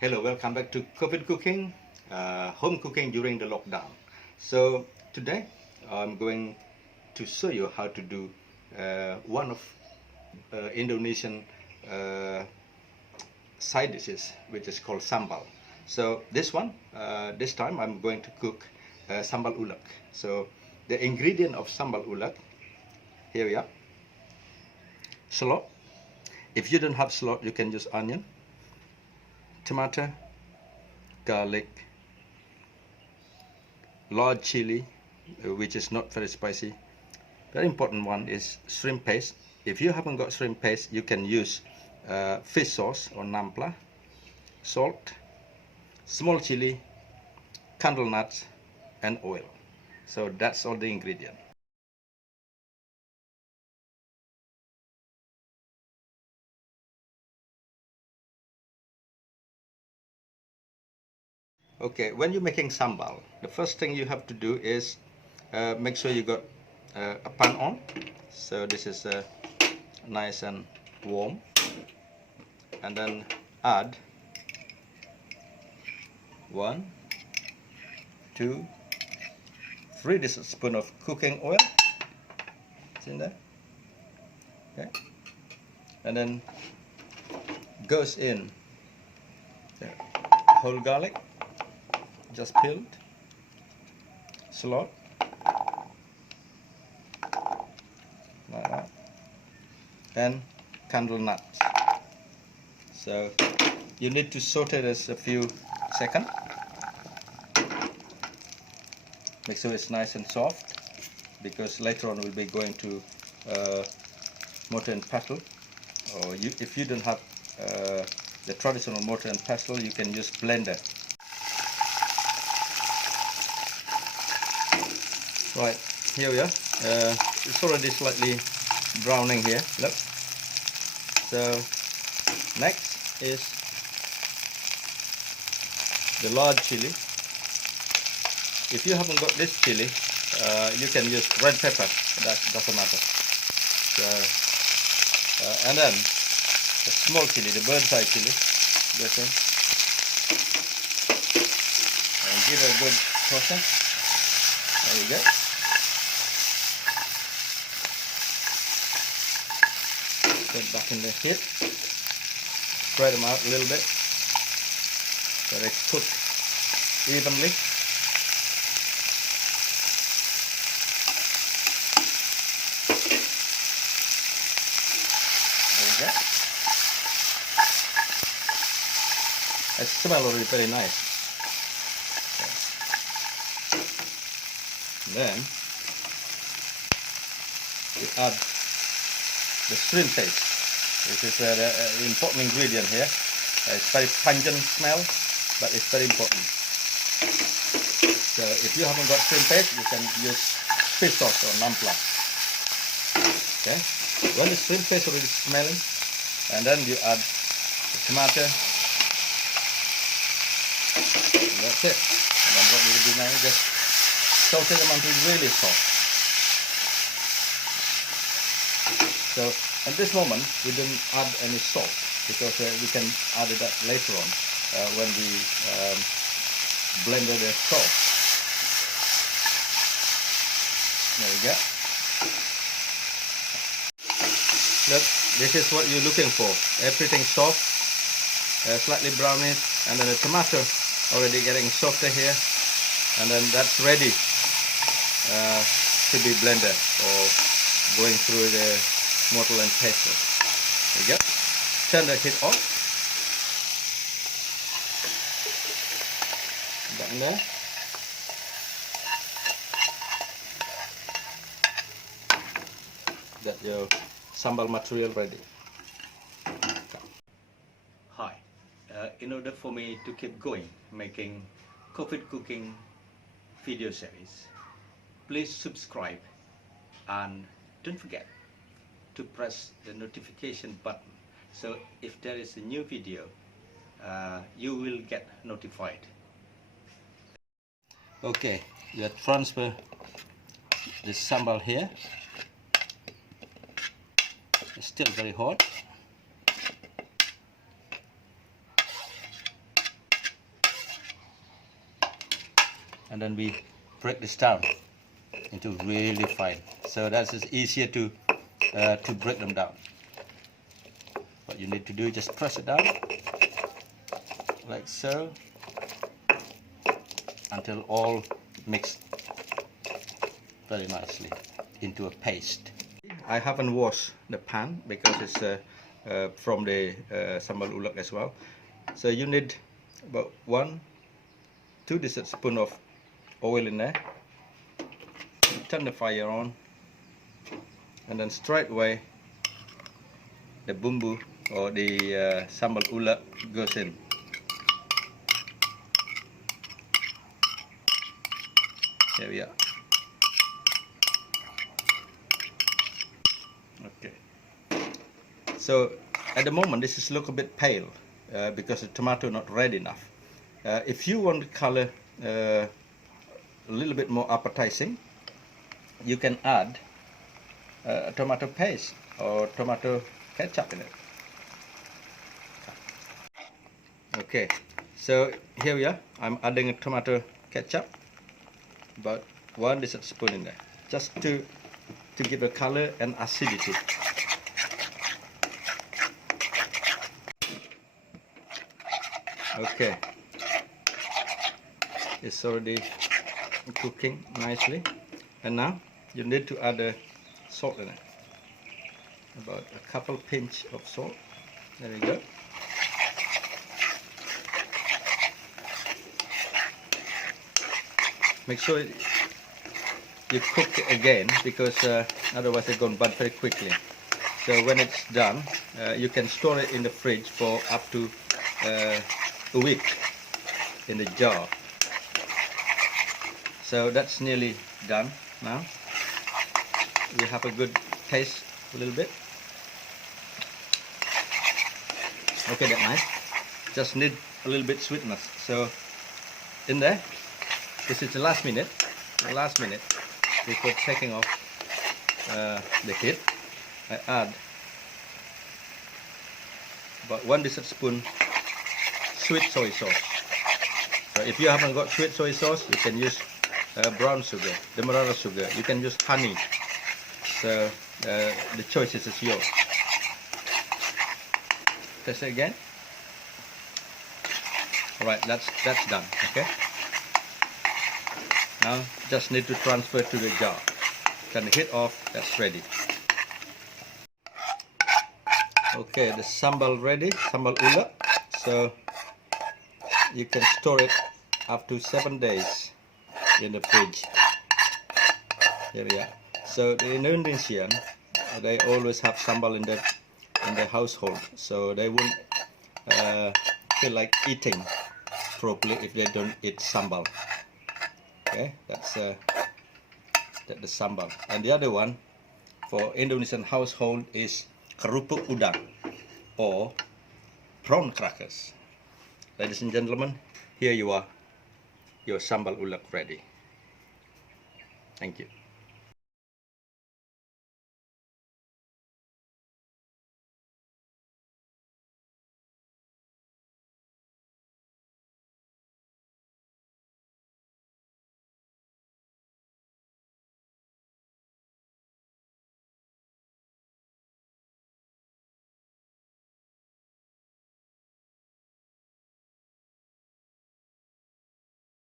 Hello, welcome back to COVID cooking, home cooking during the lockdown. So today I'm going to show you how to do one of Indonesian side dishes, which is called sambal. So this time I'm going to cook sambal ulek. So the ingredient of sambal ulek, here we are. Shallot. If you don't have shallot, you can use onion, tomato, garlic, large chili, which is not very spicy. Very important one is shrimp paste. If you haven't got shrimp paste, you can use fish sauce or nampla, salt, small chili, candle nuts, and oil. So that's all the ingredient. Okay, when you're making sambal, the first thing you have to do is make sure you got a pan on. So this is nice and warm, and then add 1, 2, 3 tablespoons of cooking oil. It's in there. Okay, and then goes in the whole garlic, just peeled, shallot, like that, and candle nuts. So you need to saute this a few seconds. Make sure it's nice and soft, because later on we'll be going to mortar and pestle. Or if you don't have the traditional mortar and pestle, you can use blender. Right, here we are. It's already slightly browning here. Look. So next is the large chili. If you haven't got this chili, you can use red pepper. That doesn't matter. So, and then the small chili, the bird's eye chili, goes in, and give it a good process. There you go. Put it back in the heat. Spread them out a little bit so they cook evenly. There you go. It smells already very nice. Then we add the shrimp paste. This is the important ingredient here. It's very pungent smell, but it's very important. So if you haven't got shrimp paste, you can use fish sauce or nampla. Okay. When the shrimp paste already smelling, and then you add the tomato. And that's it. And then what we do now is just saute them until really soft. So at this moment we didn't add any salt, because we can add it later on when we blend the sauce. There we go. Look, this is what you're looking for. Everything soft, slightly brownish, and then the tomato already getting softer here, and then that's ready to be blended or going through the mortar and pestle. There you go. Turn the heat off. That in there. Got your sambal material ready. Hi. In order for me to keep going making COVID cooking video series, please subscribe and don't forget to press the notification button, so if there is a new video you will get notified. Okay, you transfer the sambal here. It's still very hot. and then we break this down into really fine. So that's easier to break them down. What you need to do is just press it down like so until all mixed very nicely into a paste. I haven't washed the pan because it's from the sambal ulek as well. So you need about 2 tablespoons of oil in there. Turn the fire on, and then straight away the bumbu or the sambal ulek goes in. Here we are. Okay. So at the moment this is look a bit pale because the tomato not red enough. If you want the color a little bit more appetizing, you can add tomato paste or tomato ketchup in it. Okay, so here we are. I'm adding a tomato ketchup, about 1 tablespoon in there, just to give a color and acidity. Okay, it's already cooking nicely, and now you need to add a salt in it, about a couple pinch of salt. There we go. Make sure you cook it again because otherwise it's going to burn very quickly. So when it's done, you can store it in the fridge for up to a week in the jar. So that's nearly done now. We have a good taste a little bit. Okay, that's nice. Just need a little bit sweetness. So in there, this is the last minute. The last minute before taking off the heat, I add about 1 tablespoon sweet soy sauce. So if you haven't got sweet soy sauce, you can use brown sugar, demerara sugar. You can use honey. So the choice is yours. Test it again. All right, that's done. Okay. Now just need to transfer to the jar. Turn the heat off. That's ready. Okay, the sambal ready. Sambal ulek. So you can store it up to 7 days in the fridge. Here we are. So the Indonesian, they always have sambal in their household, so they won't feel like eating properly if they don't eat sambal. Okay, that's the sambal. And the other one for Indonesian household is kerupuk udang or prawn crackers. Ladies and gentlemen, here you are, your sambal ulek ready. Thank you.